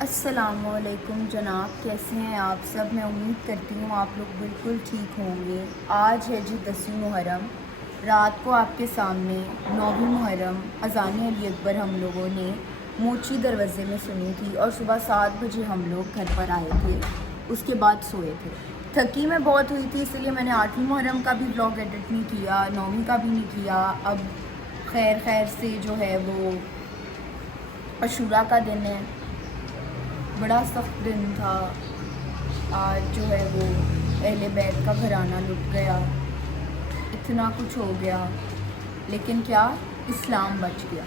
अस्सलामुअलैकुम जनाब, कैसे हैं आप सब। मैं उम्मीद करती हूँ आप लोग बिल्कुल ठीक होंगे। आज है जी 10वीं मुहर्रम। रात को आपके सामने 9वीं मुहर्रम अज़ान अली अकबर हम लोगों ने मोची दरवाज़े में सुनी थी और सुबह 7 बजे हम लोग घर पर आए थे। उसके बाद सोए थे। थकी मैं बहुत हुई थी, इसलिए मैंने 8वीं मुहर्रम का भी ब्लॉग एडिट नहीं किया, 9वीं का भी नहीं किया। अब खैर से जो है वो अशूरा का दिन है। बड़ा सख्त दिन था। आज जो है वो अहले बैत का घराना लुट गया, इतना कुछ हो गया, लेकिन क्या, इस्लाम बच गया।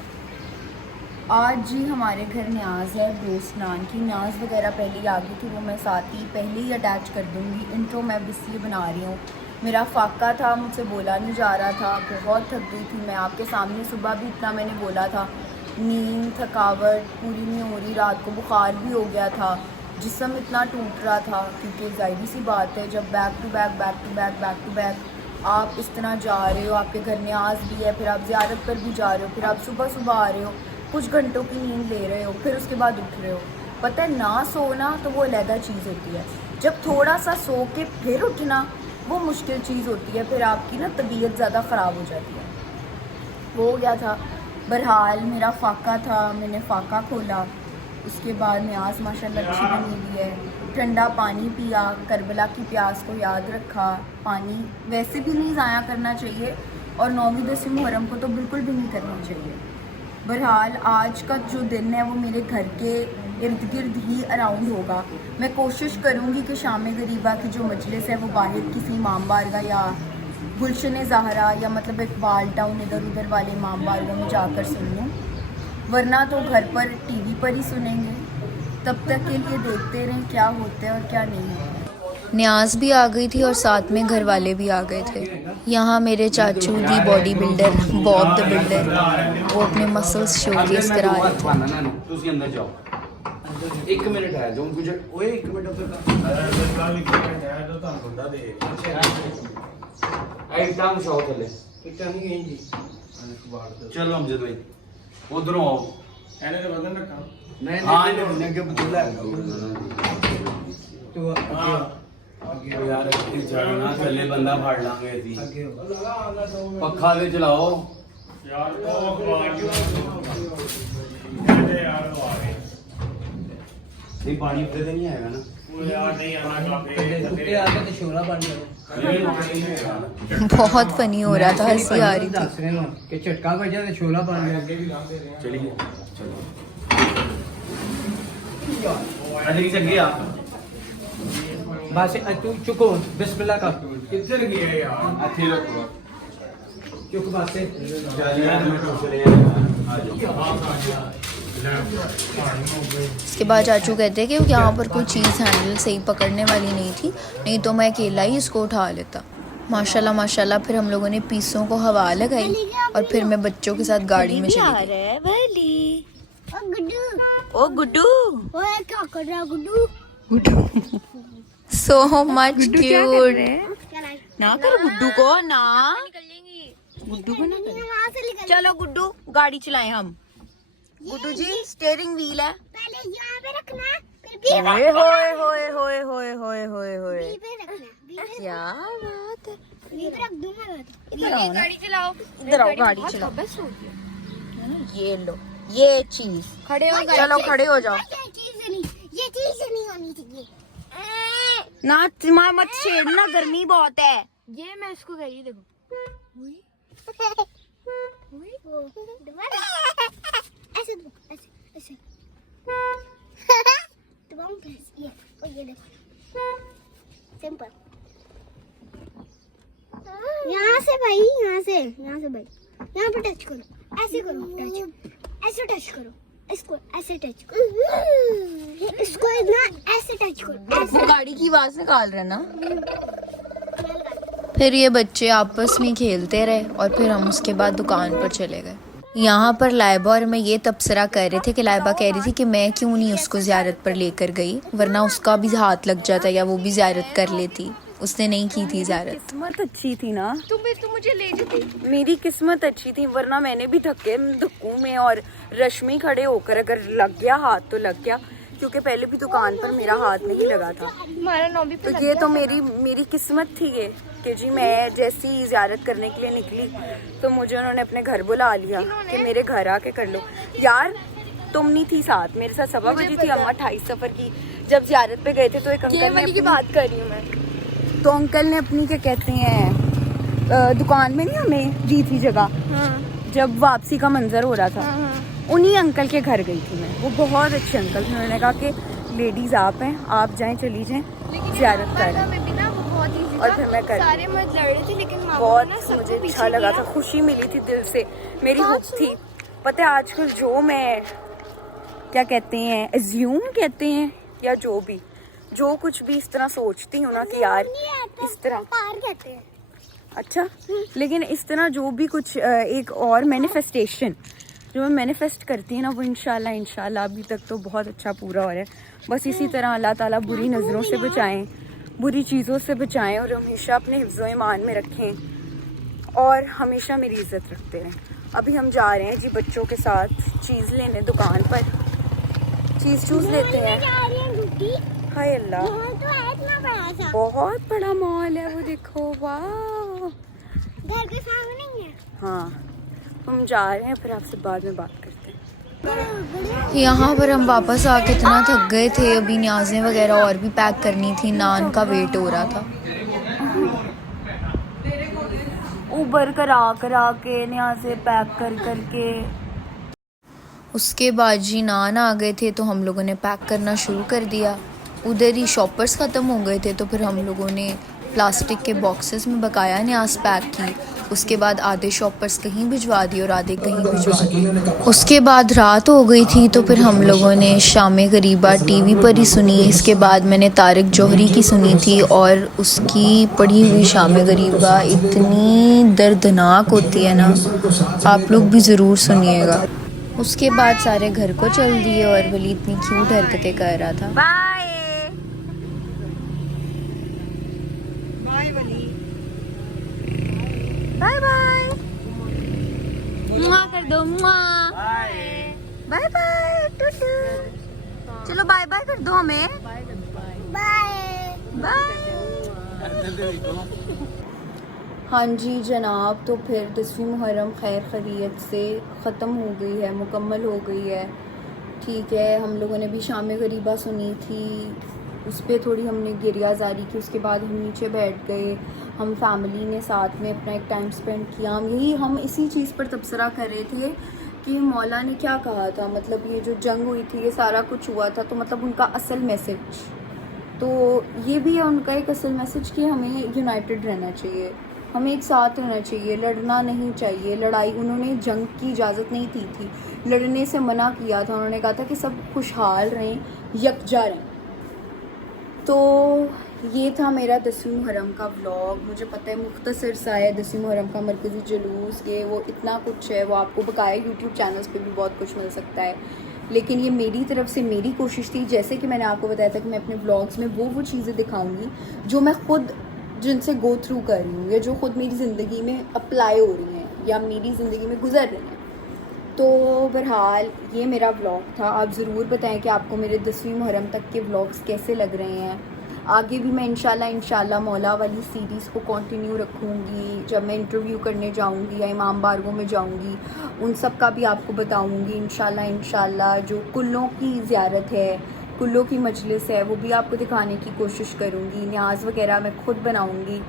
आज जी हमारे घर न्याज है दोस्त नान की। न्याज वगैरह पहले ही आ गई थी, वो मैं साथ ही पहले ही अटैच कर दूँगी। इंट्रो मैं इसलिए बना रही हूँ, मेरा फाका था, मुझसे बोला नहीं जा रहा था, बहुत थक गई थी मैं। आपके सामने सुबह भी इतना मैंने बोला था, नींद थकावट पूरी नहीं हो रही, रात को बुखार भी हो गया था, जिस्म इतना टूट रहा था। क्योंकि ज़ाहिर सी बात है, जब बैक टू बैक आप इस तरह जा रहे हो, आपके घर न्याज भी है, फिर आप ज़ियारत पर भी जा रहे हो, फिर आप सुबह आ रहे हो, कुछ घंटों की नींद ले रहे हो, फिर उसके बाद उठ रहे हो। पता है, ना सोना तो वो अलग चीज़ होती है, जब थोड़ा सा सो के फिर उठना वो मुश्किल चीज़ होती है। फिर आपकी ना तबीयत ज़्यादा ख़राब हो जाती है। वो हो गया था। बहरहाल मेरा फाका था, मैंने फ़ाका खोला, उसके बाद न्याज माशाल्लाह अच्छी बनी हुई है। ठंडा पानी पिया, करबला की प्यास को याद रखा। पानी वैसे भी नहीं ज़ाया करना चाहिए, और 9वीं 10वीं मुहर्रम को तो बिल्कुल भी नहीं करना चाहिए। बहरहाल आज का जो दिन है वो मेरे घर के इर्द गिर्द ही अराउंड होगा। मैं कोशिश करूँगी कि शाम गरीबा की जो मजलिस है वो बाहर किसी इमाम बारगाह या गुलशन ज़हरा या मतलब इकबाल टाउन इधर उधर वाले इमाम बारगाह में जाकर सुन लूँ, वरना तो घर पर टीवी पर ही सुनेंगे। तब तक के लिए देखते रहें क्या होता है और क्या नहीं होता है। न्याज भी आ गई थी और साथ में घर वाले भी आ गए थे। यहाँ मेरे चाचू the body builder Bob the builder, वो अपने मसल्स शोकेस करा रहे थे। ਤੁਸੀਂ ਅੰਦਰ ਜਾਓ, 1 ਮਿੰਟ ਹੈ ਜੋ ਕੁਝ ਓਏ 1 ਮਿੰਟ ਇੱਟਾਂ ਵਿਛਾਓ ਥੱਲੇ, ਇੱਟਾਂ ਨਹੀਂ ਗਈ ਜੀ। ਚਲੋ ਅਮਜਦ ਭਾਈ ਉਧਰੋਂ ਆਓ। ਇਹਨੇ ਤੇ ਵਜ਼ਨ ਰੱਖਾ ਨਹੀਂ ਨਹੀਂ ਅੱਗੇ ਬਦਲਾ ਤੂੰ ਅੱਗੇ ਯਾਰ ਇਹ ਜਾਣਾ ਨਾ ਥੱਲੇ ਬੰਦਾ ਫੜ ਲਾਂਗੇ ਅਸੀਂ। ਪੱਖਾ ਤੇ ਚਲਾਓ ਯਾਰ, ਉਹ ਅਖਬਾਰ ਇਹਦੇ ਯਾਰ ਉਹ ਆ ਗਏ ਨਹੀਂ। ਪਾਣੀ ਉੱਤੇ ਤੇ ਨਹੀਂ ਆਏਗਾ ਨਾ? ਉਹ ਯਾਰ ਨਹੀਂ ਆਣਾ, ਕਾਫੀ ਉੱਤੇ ਆ ਕੇ ਤੇ ਸ਼ੋਰਾ ਬਣ ਜਾਣਾ। बहुत फनी हो रहा था, हंसी आ रही थी। कि झटका बजा तो छोला बन गया। चलिए चलो बस तू चुको, बिस्मिल्लाह का किधर गया यार? अच्छी रखो चुक बस इसके बाद चाचू कहते कि यहाँ पर कोई चीज़ हैंडल सही पकड़ने वाली नहीं थी, नहीं तो मैं अकेला ही इसको उठा लेता। माशाल्लाह माशाल्लाह। फिर हम लोगों ने पीसों को हवा लगाई और फिर मैं बच्चों के साथ गाड़ी में चली गई। ओ गुड्डू, क्या कर रहा गुड्डू? So much cute. ना कर गुड्डू को, ना गुड्डू को ना कर। चलो गुड्डू, गाड़ी चलाएं हम। गुड्डू जी, स्टीयरिंग व्हील है, पहले यहाँ पे रखना, फिर बी पे होए होए होए होए होए होए होए होए, बी पे रखना, बी पे क्या बात है। बी पे रख दूँ मैं। इधर आओ ना, गाड़ी चलाओ, इधर आओ, गाड़ी चलाओ। ये लो ये चीज, खड़े हो, चलो खड़े हो जाओ। ये चीज नहीं होनी चाहिए। ना तुम्हारा मत छेड़ना, गर्मी बहुत है। ये मैं इसको कही देखो। ऐसे ऐसे ऐसे दबाऊं प्रेस, ये देखो सिंपल। यहाँ से भाई, यहाँ से भाई, यहाँ पे टच करो, ऐसे करो, टच ऐसे टच करो, इसको ऐसे टच करो, इसको ना ऐसे टच करो, ऐसे। गाड़ी की आवाज निकाल रहे ना। फिर ये बच्चे आपस में खेलते रहे और फिर हम उसके बाद दुकान पर चले गए। यहाँ पर लाइबा और मैं ये तबसरा कर रहे थे कि लाइबा कह रही थी कि मैं क्यों नहीं उसको ज़ियारत पर लेकर गई, वरना उसका भी हाथ लग जाता या वो भी ज़ियारत कर लेती। उसने नहीं की थी ज़ियारत। किस्मत अच्छी थी ना, तुम मुझे ले जाती। मेरी किस्मत अच्छी थी, वरना मैंने भी धक्के धक्कू में और रश में खड़े होकर अगर लग गया हाथ तो लग गया। क्योंकि पहले भी दुकान पर मेरा हाथ नहीं लगा था। हमारा नौबी पे तो ये तो मेरी किस्मत थी ये कि जी मैं जैसी ही ज़ियारत करने के लिए निकली तो मुझे उन्होंने अपने घर बुला लिया कि मेरे घर आके कर लो। यार तुम नहीं थी साथ, मेरे साथ 7 बजे थी अम्मा 28 सफ़र की। जब ज़ियारत पे गए थे तो एक अंकल ने की बात कर रही हूँ मैं। तो अंकल ने अपनी क्या कहते हैं दुकान में नहीं हमें दी थी जगह, जब वापसी का मंजर हो रहा था उन्हीं अंकल के घर गई थी मैं। वो बहुत अच्छे अंकल थे। उन्होंने कहा कि लेडीज़ आप हैं, आप जाएं, चली जाएं ज़ियारत करें। और फिर मैं कर सारे मत लड़ रहे थे लेकिन बहुत मुझे अच्छा लगा था, खुशी मिली थी दिल से, मेरी हुक थी। पता है आजकल जो मैं क्या कहते हैं एज्यूम कहते हैं या जो कुछ भी इस तरह सोचती हूँ ना कि यार इस तरह पार कहते हैं। अच्छा, लेकिन इस तरह जो भी कुछ एक और मैनिफेस्टेशन जो मैं मैनिफेस्ट करती है ना वो इंशाल्लाह अभी तक तो बहुत अच्छा पूरा हो रहा है। बस इसी तरह अल्लाह ताला बुरी नज़रों से बचाएं, बुरी चीज़ों से बचाएं और हमेशा अपने हिफ्ज़ो ईमान में रखें और हमेशा मेरी इज़्ज़त रखते रहें। अभी हम जा रहे हैं जी बच्चों के साथ चीज़ लेने दुकान पर, चीज़ चूज़ लेते हैं। हाय अल्लाह, बहुत बड़ा मॉल है वो, देखो वाह, घर के सामने ही है। हाँ हम जा रहे हैं, फिर आपसे बाद में बात करते हैं। यहाँ पर हम वापस आके इतना थक गए थे, अभी न्याज़ें वगैरह और भी पैक करनी थी, नान का वेट हो रहा था। ऊबर करा के न्याज़ें पैक करके उसके बाद जी नान आ गए थे तो हम लोगों ने पैक करना शुरू कर दिया। उधर ही शॉपर्स ख़त्म हो गए थे तो फिर हम लोगों ने प्लास्टिक के बॉक्सेस में बकाया न्याज़ पैक की। उसके बाद आधे शॉपर्स कहीं भिजवा दिए और आधे कहीं भिजवा दिए। उसके बाद रात हो गई थी तो फिर हम लोगों ने शाम गरीबा टीवी पर ही सुनी। इसके बाद मैंने तारिक जौहरी की सुनी थी और उसकी पढ़ी हुई शाम गरीबा इतनी दर्दनाक होती है ना, आप लोग भी ज़रूर सुनिएगा। उसके बाद सारे घर को चल दिए और वली इतनी क्यूट हरकतें कर रहा था। बाय बाय बाय मुआ कर दो, मुआ बाय बाय टुटू। चलो बाय बाय कर दो हमें, बाय बाय। हाँ जी जनाब, तो फिर 10वीं मुहर्रम खैर खैरियत से ख़त्म हो गई है, मुकम्मल हो गई है। ठीक है, हम लोगों ने भी शाम गरीबा सुनी थी, उस पर थोड़ी हमने गिरियाजारी की। उसके बाद हम नीचे बैठ गए, हम फैमिली ने साथ में अपना एक टाइम स्पेंड किया। हम इसी चीज़ पर तबसरा कर रहे थे कि मौला ने क्या कहा था, मतलब ये जो जंग हुई थी, ये सारा कुछ हुआ था, तो मतलब उनका असल मैसेज तो ये भी है, उनका एक असल मैसेज कि हमें यूनाइटेड रहना चाहिए, हमें एक साथ रहना चाहिए, लड़ना नहीं चाहिए। लड़ाई, उन्होंने जंग की इजाज़त नहीं दी थी, लड़ने से मना किया था। उन्होंने कहा था कि सब खुशहाल रहें, यकजा रहें। तो ये था मेरा 10वीं मुहर्रम का व्लॉग। मुझे पता है मुख्तसर सा है, 10वीं मुहर्रम का मरकज़ी जुलूस, ये वो इतना कुछ है, वो आपको बकाया यूट्यूब चैनल्स पे भी बहुत कुछ मिल सकता है, लेकिन ये मेरी तरफ से मेरी कोशिश थी, जैसे कि मैंने आपको बताया था कि मैं अपने व्लॉग्स में वो चीज़ें दिखाऊंगी जो मैं ख़ुद जिनसे गो थ्रू कर रही हूँ या जो ख़ुद मेरी ज़िंदगी में अप्लाई हो रही हैं या मेरी ज़िंदगी में गुजर रही हैं। तो बहरहाल ये मेरा व्लॉग था। आप ज़रूर बताएं कि आपको मेरे 10वीं मुहर्रम तक के व्लॉग्स कैसे लग रहे हैं। आगे भी मैं इंशाल्लाह मौला वाली सीरीज़ को कंटिन्यू रखूँगी। जब मैं इंटरव्यू करने जाऊँगी या इमाम बारगों में जाऊँगी, उन सब का भी आपको बताऊँगी इंशाल्लाह। जो कुल्लों की ज़ियारत है, कुल्लों की मजलिस है, वो भी आपको दिखाने की कोशिश करूँगी। न्याज़ वगैरह मैं खुद बनाऊँगी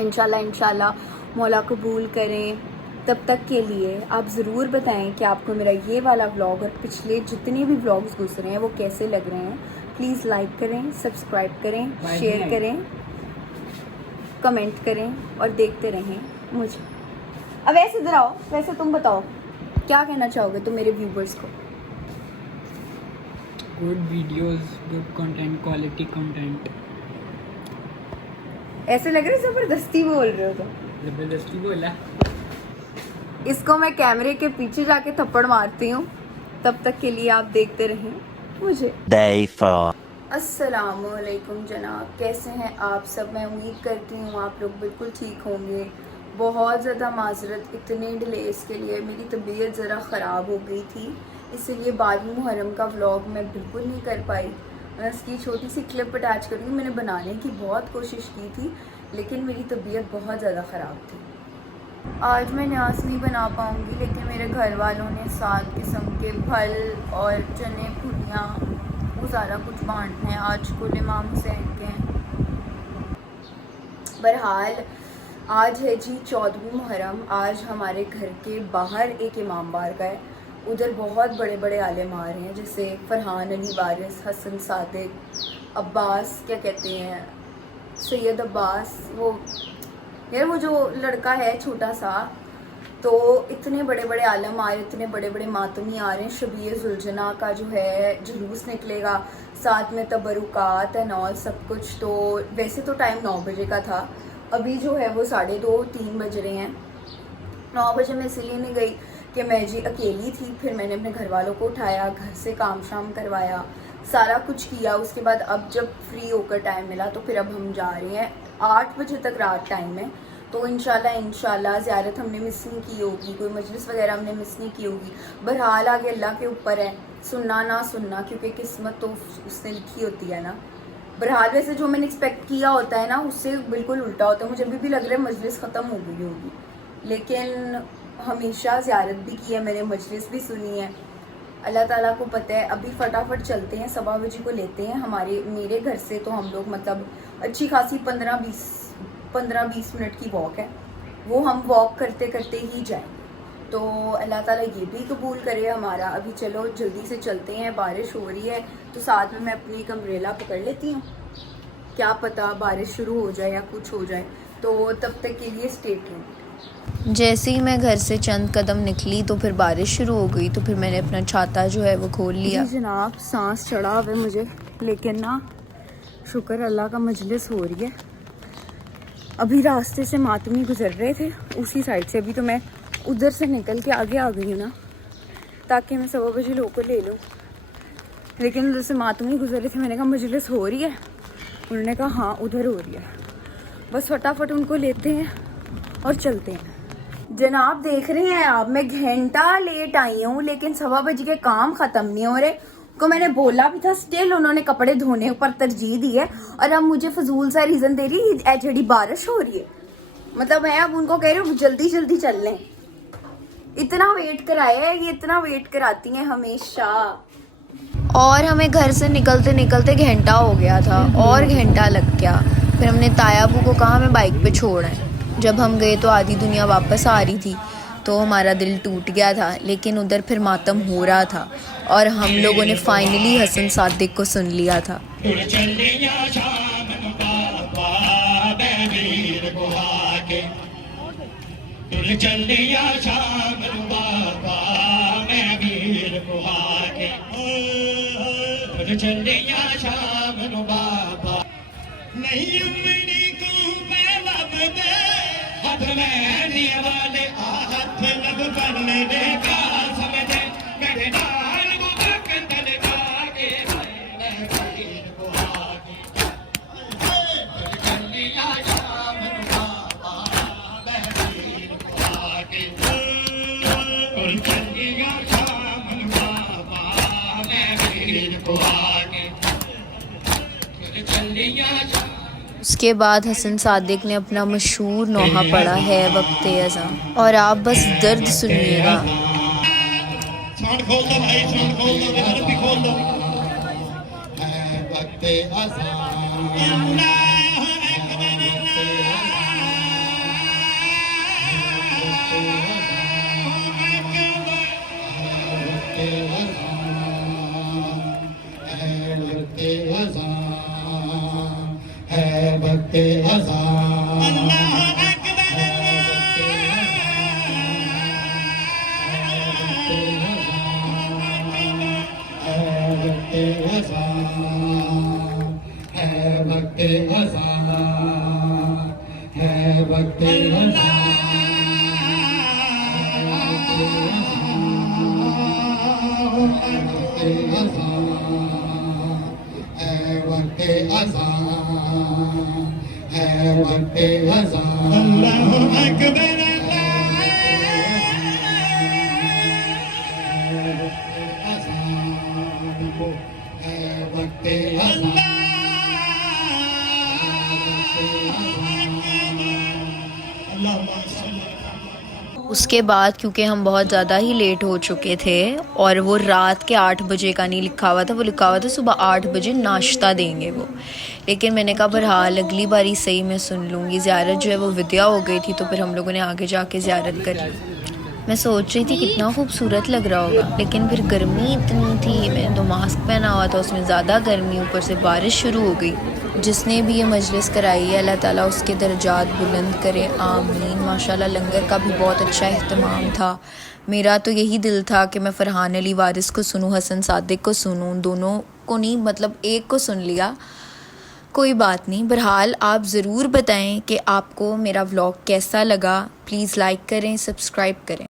इंशाल्लाह। मौला कबूल करें। तब तक के लिए आप ज़रूर बताएं कि आपको मेरा ये वाला व्लॉग और पिछले जितने भी व्लॉग्स गुजरे हैं वो कैसे लग रहे हैं। प्लीज़ लाइक करें, सब्सक्राइब करें, शेयर करें, कमेंट करें और देखते रहें मुझे। अब वैसे इधर आओ, वैसे तुम बताओ क्या कहना चाहोगे तुम मेरे व्यूवर्स को? Good videos, good content, quality content. ऐसे लग रहा है ज़बरदस्ती बोल रहे हो तुम। जबरदस्ती बोला। इसको मैं कैमरे के पीछे जाके थप्पड़ मारती हूँ। तब तक के लिए आप देखते रहें मुझे। Day 4 अस्सलामुअलैकुम जनाब, कैसे हैं आप सब? मैं उम्मीद करती हूँ आप लोग बिल्कुल ठीक होंगे। बहुत ज़्यादा माजरत इतने डिलेस के लिए, मेरी तबीयत ज़रा ख़राब हो गई थी इसीलिए 12वीं मुहर्रम का व्लॉग मैं बिल्कुल नहीं कर पाई। मैं उसकी छोटी सी क्लिप अटैच करूँगी। मैंने बनाने की बहुत कोशिश की थी, लेकिन मेरी तबीयत बहुत ज़्यादा ख़राब थी। आज मैं न्यास नहीं बना पाऊँगी, लेकिन मेरे घर वालों ने 7 किस्म के फल और चने फुलियाँ वो सारा कुछ बांटना है। आज कुल इमाम हुसैन के हैं। बहरहाल आज है जी 14वीं मुहर्रम। आज हमारे घर के बाहर एक इमाम बारगाह है। उधर बहुत बड़े बड़े आलिम आ रहे हैं, जैसे फरहान अली वारिस, हसन सादिक, अब्बास, क्या कहते हैं, सैयद अब्बास, वो यार वो जो लड़का है छोटा सा, तो इतने बड़े बड़े आलम आ रहे हैं, इतने बड़े बड़े मातमी आ रहे हैं। शबीए जुलजना का जो है जुलूस निकलेगा, साथ में तबरुकात एंड ऑल सब कुछ। तो वैसे तो टाइम 9 बजे का था, अभी जो है वो 2:30-3 बज रहे हैं। 9 बजे मैं इसलिए नहीं गई कि मैं जी अकेली थी। फिर मैंने अपने घर वालों को उठाया, घर से काम शाम करवाया, सारा कुछ किया। उसके बाद अब जब फ्री होकर टाइम मिला तो फिर अब हम जा रहे हैं। 8 बजे तक रात टाइम है, तो इंशाल्लाह ज़ियारत हमने मिस नहीं की होगी, कोई मजलिस वगैरह हमने मिस नहीं की होगी। बहरहाल आगे अल्लाह के ऊपर है, सुनना ना सुनना, क्योंकि किस्मत तो उसने लिखी होती है ना। बहरहाल वैसे जो मैंने एक्सपेक्ट किया होता है ना, उससे बिल्कुल उल्टा होता है। मुझे अभी भी लग रहा है मजलिस ख़त्म हो गई होगी, लेकिन हमेशा ज़ियारत भी की है मैंने, मजलिस भी सुनी है। अल्लाह ताला को पता है। अभी फटाफट चलते हैं, 7 बजे को लेते हैं मेरे घर से। तो हम लोग मतलब अच्छी खासी 15-20 मिनट की वॉक है, वो हम वॉक करते करते ही जाएंगे। तो अल्लाह ताला ये भी कबूल करे हमारा। अभी चलो जल्दी से चलते हैं, बारिश हो रही है तो साथ में मैं अपनी एक अम्ब्रेला पकड़ लेती हूँ, क्या पता बारिश शुरू हो जाए या कुछ हो जाए। तो तब तक के लिए स्टे ट्यून्ड। जैसे ही मैं घर से चंद कदम निकली तो फिर बारिश शुरू हो गई, तो फिर मैंने अपना छाता जो है वो खोल लिया। जी जनाब, सांस चढ़ा हुआ है मुझे, लेकिन ना शुक्र अल्लाह का मजलिस हो रही है। अभी रास्ते से मातमी गुजर रहे थे उसी साइड से, अभी तो मैं उधर से निकल के आगे आ गई हूँ ना, ताकि मैं 7 बजे लोगों को ले लूँ। लेकिन उधर से मातमी गुजर रहे थे, मैंने कहा मजलिस हो रही है, उन्होंने कहा हाँ उधर हो रही है। बस फटाफट उनको लेते हैं और चलते हैं। जनाब देख रहे हैं आप, मैं घंटा लेट आई हूँ, लेकिन 7 बजे के काम ख़त्म नहीं हो रहे। को मैंने बोला भी था, स्टिल उन्होंने कपड़े धोने पर तरजीह दी है, और अब मुझे फजूल सा रीज़न दे रही है जड़ी बारिश हो रही है। मतलब मैं अब उनको कह रही हूँ जल्दी जल्दी चल लें। इतना वेट कराया है, ये इतना वेट कराती हैं हमेशा। और हमें घर से निकलते निकलते घंटा हो गया था और घंटा लग गया। फिर हमने तायाबू को कहा हमें बाइक पे छोड़ है। जब हम गए तो आधी दुनिया वापस आ रही थी, तो हमारा दिल टूट गया था। लेकिन उधर फिर मातम हो रहा था और हम लोगों ने फाइनली हसन सादिक को सुन लिया था। उसके बाद हसन सादिक ने अपना मशहूर नोहा पढ़ा है वक्ते अज़ां, और आप बस दर्द सुनिएगा। उसके बाद क्योंकि हम बहुत ज़्यादा ही लेट हो चुके थे और वो रात के 8 बजे का नहीं लिखा हुआ था, वो लिखा हुआ था सुबह 8 बजे नाश्ता देंगे वो। लेकिन मैंने कहा बहरहाल अगली बारी सही मैं सुन लूँगी। ज़ियारत जो है वो विद्या हो गई थी, तो फिर हम लोगों ने आगे जाके ज़ियारत कर ली। मैं सोच रही थी कितना खूबसूरत लग रहा होगा, लेकिन फिर गर्मी इतनी थी, मैंने तो मास्क पहना हुआ था, उसमें ज़्यादा गर्मी, ऊपर से बारिश शुरू हो गई। जिसने भी ये मजलिस कराई है अल्लाह ताला उसके दर्जात बुलंद करे, आमीन। माशाल्लाह लंगर का भी बहुत अच्छा अहतमाम था। मेरा तो यही दिल था कि मैं फ़रहान अली वारिस को सुनूं, हसन सादिक को सुनूं, दोनों को नहीं, मतलब एक को सुन लिया। कोई बात नहीं, बहरहाल आप ज़रूर बताएं कि आपको मेरा व्लॉग कैसा लगा। प्लीज़ लाइक करें, सब्सक्राइब करें।